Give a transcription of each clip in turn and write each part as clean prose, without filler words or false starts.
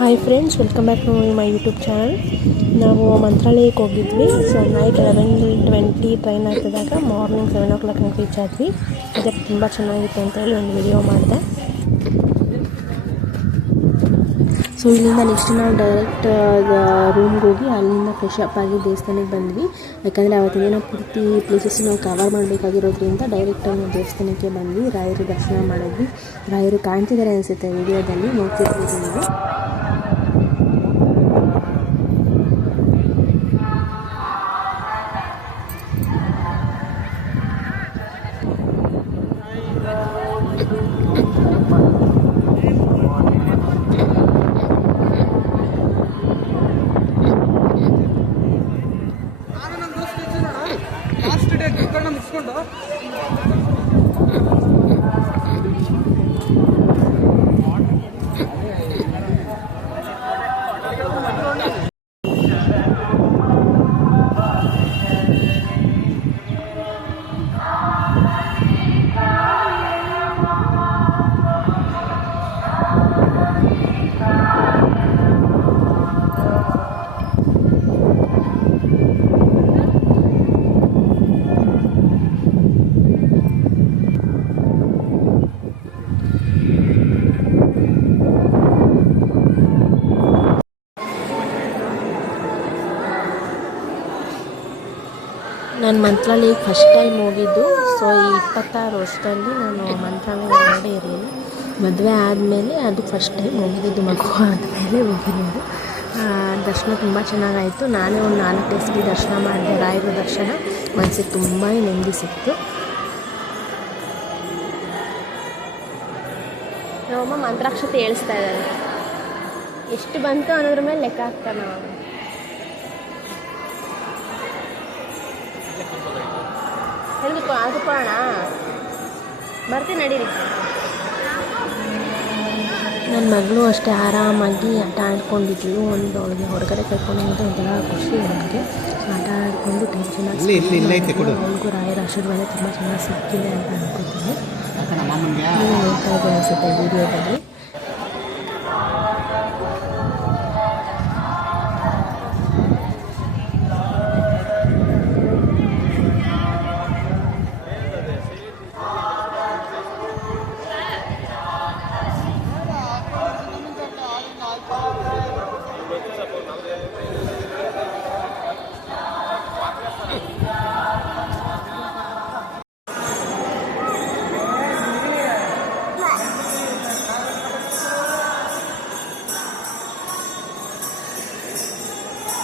Hi friends, welcome back to my YouTube channel. ನಾವು ಮಂತ್ರಾಲಯಕ್ಕೆ ಹೋಗಿದ್ವಿ. ಸೊ ನೈಟ್ 11:20 ಟ್ರೈನ್ ಆಗ್ತಿದ್ದಾಗ ಮಾರ್ನಿಂಗ್ 7 o'clock ರೀಚ್ ಆದ್ವಿ. ಅದಕ್ಕೆ ತುಂಬ ಚೆನ್ನಾಗಿತ್ತು ಅಂತ ಹೇಳಿ ಒಂದು ವಿಡಿಯೋ ಮಾಡಿದೆ. ಸೊ ಇಲ್ಲಿಂದ ನೆಕ್ಸ್ಟ್ ನಾವು ಡೈರೆಕ್ಟ್ ರೂಮ್ಗೆ ಹೋಗಿ ಅಲ್ಲಿಂದ ಫ್ರೆಶ್ ಅಪ್ ಆಗಿ ದೇವಸ್ಥಾನಕ್ಕೆ ಬಂದ್ವಿ. ಯಾಕಂದರೆ ಅವತ್ತಿನ ದಿನ ಪೂರ್ತಿ ಪ್ಲೇಸಸ್ ನಾವು ಕವರ್ ಮಾಡಬೇಕಾಗಿರೋದ್ರಿಂದ ಡೈರೆಕ್ಟಾಗಿ ನಾವು ದೇವಸ್ಥಾನಕ್ಕೆ ಬಂದ್ವಿ. ರಾಯರು ದರ್ಶನ ಮಾಡಿದ್ವಿ. ರಾಯರು ಕಾಣ್ತಿದ್ದಾರೆ ಅನಿಸುತ್ತೆ ವಿಡಿಯೋದಲ್ಲಿ, ನೋಡ್ತಿರ್ಬೋದು ನೀವು. ನಾನು ಮಂತ್ರಾಲಯಕ್ಕೆ ಫಸ್ಟ್ ಟೈಮ್ ಹೋಗಿದ್ದು. ಸೊ ಈ 26 ವರ್ಷದಲ್ಲಿ ನಾನು ಮಂತ್ರಾಲಯ ನೋಡೇ ಇರಲಿಲ್ಲ. ಮದುವೆ ಆದಮೇಲೆ ಅದು ಫಸ್ಟ್ ಟೈಮ್ ಹೋಗಿದ್ದು, ಮಗು ಆದಮೇಲೆ ಹೋಗಿರೋದು. ದರ್ಶನ ತುಂಬ ಚೆನ್ನಾಗಾಯಿತು. ನಾನೇ ಒಂದು 4 ಸಲ ದರ್ಶನ ಮಾಡಿದೆ. ರಾಯರ ದರ್ಶನ ಮನಸ್ಸಿಗೆ ತುಂಬಾ ನೆಮ್ಮದಿ ಸಿಕ್ತು. ನಮ್ಮಮ್ಮ ಮಂತ್ರಾಕ್ಷತೆ ಹೇಳ್ಸ್ತಾ ಇದ್ದಾರೆ. ಎಷ್ಟು ಬಂತು ಅನ್ನೋದ್ರ ಮೇಲೆ ಲೆಕ್ಕ ಹಾಕ್ತಾರೆ. ನಾವು ಅದಕ್ಕೋಣ ಬರ್ತೀನಿ, ನಡೀರಿ. ನನ್ನ ಮಗಳು ಅಷ್ಟೇ ಆರಾಮಾಗಿ ಆಟ ಆಡ್ಕೊಂಡಿದ್ಲು. ಅವಳಿಗೆ ಹೊರಗಡೆ ಕರ್ಕೊಂಡು ಹೋಗೋದು ಒಂಥರ ಖುಷಿ ನನಗೆ. ಆಟ ಆಡಿಕೊಂಡು ಟೆನ್ಷನ್ ಅವಳಿಗೂ ರಾಯರ ಆಶೀರ್ವಾದ ತುಂಬ ಚೆನ್ನಾಗಿ ಸಿಕ್ಕಿದೆ ಅಂತ ಅನ್ಕೋತೀನಿ. ನೀವು ನೋಡ್ತಾ ಇದ್ದೀವಿ ಅನಿಸುತ್ತೆ ವಿಡಿಯೋದಲ್ಲಿ.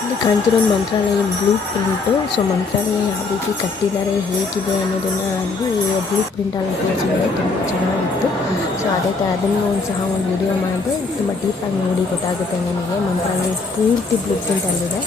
ಇಲ್ಲಿ ಕಾಣ್ತಿರೋದು ಮಂತ್ರಾಲಯ ಬ್ಲೂ ಪ್ರಿಂಟು. ಸೊ ಮಂತ್ರಾಲಯ ಯಾವ ರೀತಿ ಕಟ್ಟಿದ್ದಾರೆ, ಹೇಗಿದೆ ಅನ್ನೋದನ್ನು ಅಲ್ಲಿ ಬ್ಲೂ ಪ್ರಿಂಟಲ್ಲಿ ತೋರಿಸಿದ್ದಾರೆ. ತುಂಬ ಚೆನ್ನಾಗಿತ್ತು. ಸೊ ಅದನ್ನು ಸಹ ಒಂದು ವಿಡಿಯೋ ಮಾಡಿದೆ. ತುಂಬ ಡೀಪಾಗಿ ನೋಡಿ ಗೊತ್ತಾಗುತ್ತೆ ನನಗೆ. ಮಂತ್ರಾಲಯ ಪೂರ್ತಿ ಬ್ಲೂ ಪ್ರಿಂಟಲ್ಲಿದೆ.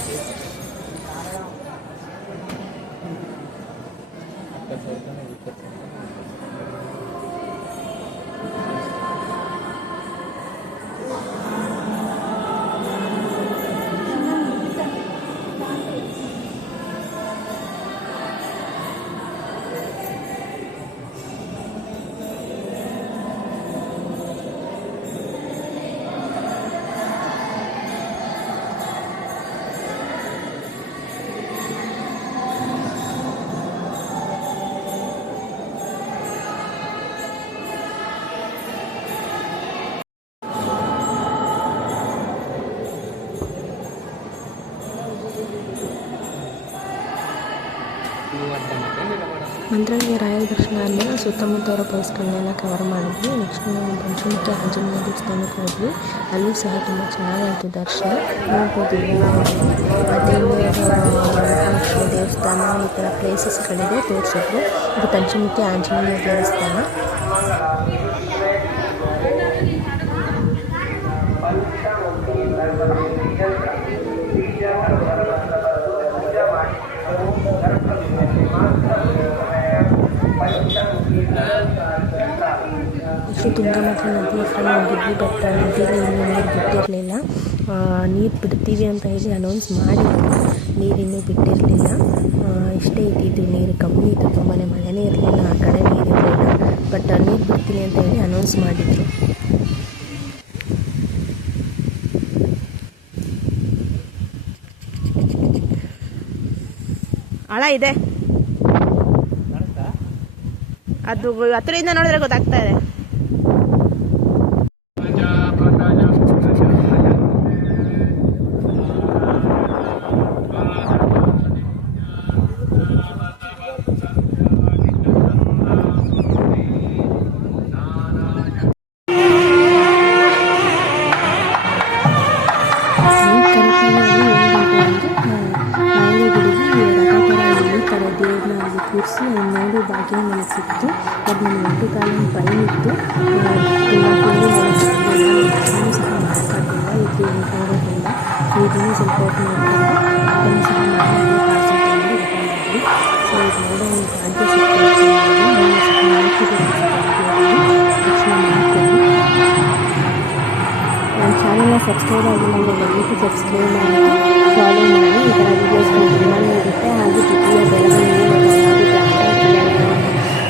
ಮಂತ್ರಾಲಯ ರಾಯರ ದರ್ಶನ ಆದಮೇಲೆ ಸುತ್ತಮುತ್ತ ಪ್ಲೇಸ್ಗಳನ್ನೆಲ್ಲ ಕವರ್ ಮಾಡಿದ್ವಿ. ನೆಕ್ಸ್ಟ್ ನಾವು ಪಂಚಮುಖಿ ಆಂಜನೇಯ ದೇವಸ್ಥಾನಕ್ಕೆ ಹೋದ್ವಿ. ಅಲ್ಲೂ ಸಹ ತುಂಬ ಚೆನ್ನಾಗಾಯಿತು ದರ್ಶನ. ನೋಡ್ಬೋದು ಮತ್ತು ಮಹಾಲಕ್ಷ್ಮಿ ದೇವಸ್ಥಾನ, ಈ ಥರ ಪ್ಲೇಸಸ್ಗಳಿದೆ ತೋರಿಸಿದ್ರು. ಇದು ಪಂಚಮುಖಿ ಆಂಜನೇಯ ದೇವಸ್ಥಾನ. ನೆಕ್ಸ್ಟು ತುಂಗಭದ್ರಾ ನದಿ ಹತ್ರ ಹೋಗಿದ್ವಿ. ಬಟ್ ನದಿಯಲ್ಲಿ ಇನ್ನೂ ನೀರು ಬಿಟ್ಟಿರಲಿಲ್ಲ. ನೀರು ಬಿಡ್ತೀವಿ ಅಂತ ಹೇಳಿ ಅನೌನ್ಸ್ ಮಾಡಿದ್ರು. ನೀರಿನ್ನೂ ಬಿಟ್ಟಿರಲಿಲ್ಲ. ಇಷ್ಟೇ ಇದ್ದಿದ್ದು, ನೀರು ಕಮ್ಮಿ ಇತ್ತು. ತುಂಬಾ ಮಳೆನೇ ಇರಲಿಲ್ಲ, ಆ ಕಡೆ ನೀರು ಇರಲಿಲ್ಲ. ಬಟ್ ನೀರು ಬಿಡ್ತೀನಿ ಅಂತ ಹೇಳಿ ಅನೌನ್ಸ್ ಮಾಡಿದರು. ಆಳ ಇದೆ, ಅದು ಹತ್ತಿರದಿಂದ ನೋಡಿದ್ರೆ ಗೊತ್ತಾಗ್ತಾ ಇದೆ. ಕೂರಿಸಿ ನೋಡು ಭಾಗ್ಯ ನೆಲೆಸಿತ್ತು. ಅದು ನನ್ನ 8 ಕಾಲಿನ ಪೈನ್ ಇತ್ತು. ತುಂಬ ತಿಂದು ನೋಡೋದು ಸಹ ಮಾಡೋಕ್ಕಾಗಲಿಲ್ಲ. ಇದು ಉಂಟಾಗೋದ್ರಿಂದ ಇದನ್ನು ಸ್ವಲ್ಪ ಹೊತ್ತು ನೋಡಿಕೊಂಡು ಅದನ್ನು ಸಹ ಮಾಡಿ ಪಾರ್ಸಲ್ ತಗೊಂಡು ರಿಟರ್ನ್ ಮಾಡಿದ್ವಿ. ಸೊ ಇದು ನೋಡೋ ಒಂದು ಭಾಗ್ಯ ಸಿಗ್ತಾಯಿತ್ತು. ನೀವು ಸಹ ಮಾಡ್ತಿದ್ದೀರಿ ತಕ್ಷಣ ಮಾಡ್ತೀನಿ. ನನ್ನ ಚಾನಲ್ನ ಸಬ್ಸ್ಕ್ರೈಬ್ ಆಗಿಲ್ಲ ಅಂದರೆ ದಯವಿಟ್ಟು ಸಬ್ಸ್ಕ್ರೈಬ್ ಮಾಡಿ, ಫಾಲೋ ಮಾಡಿ. ಈ ಥರ ವೀಡಿಯೋಸ್ಗಳು ತುಂಬಾ ಇರುತ್ತೆ. ಹಾಗೆ ಪ್ರತಿಯ ಬೆಳವಣಿಗೆ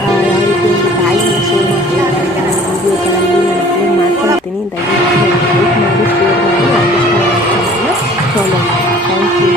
ಯಾವ ರೀತಿ ಒಂದು ತಾಯಿನ ಶೇರ್ ಮಾಡ್ತಿದ್ದಾರೆ ಅಂತ ನಾನು ವೀಡಿಯೋಗಳಲ್ಲಿ ನಾನು ಅಪ್ಲೋಡ್ ಮಾಡ್ಕೊಳ್ತೀನಿ. ದಯವಿಟ್ಟು ಲೈಕ್ ಮಾಡಿ, ಶೇರ್ ಮಾಡಿ, ಫಾಲೋ ಮಾಡಿ. Thank you.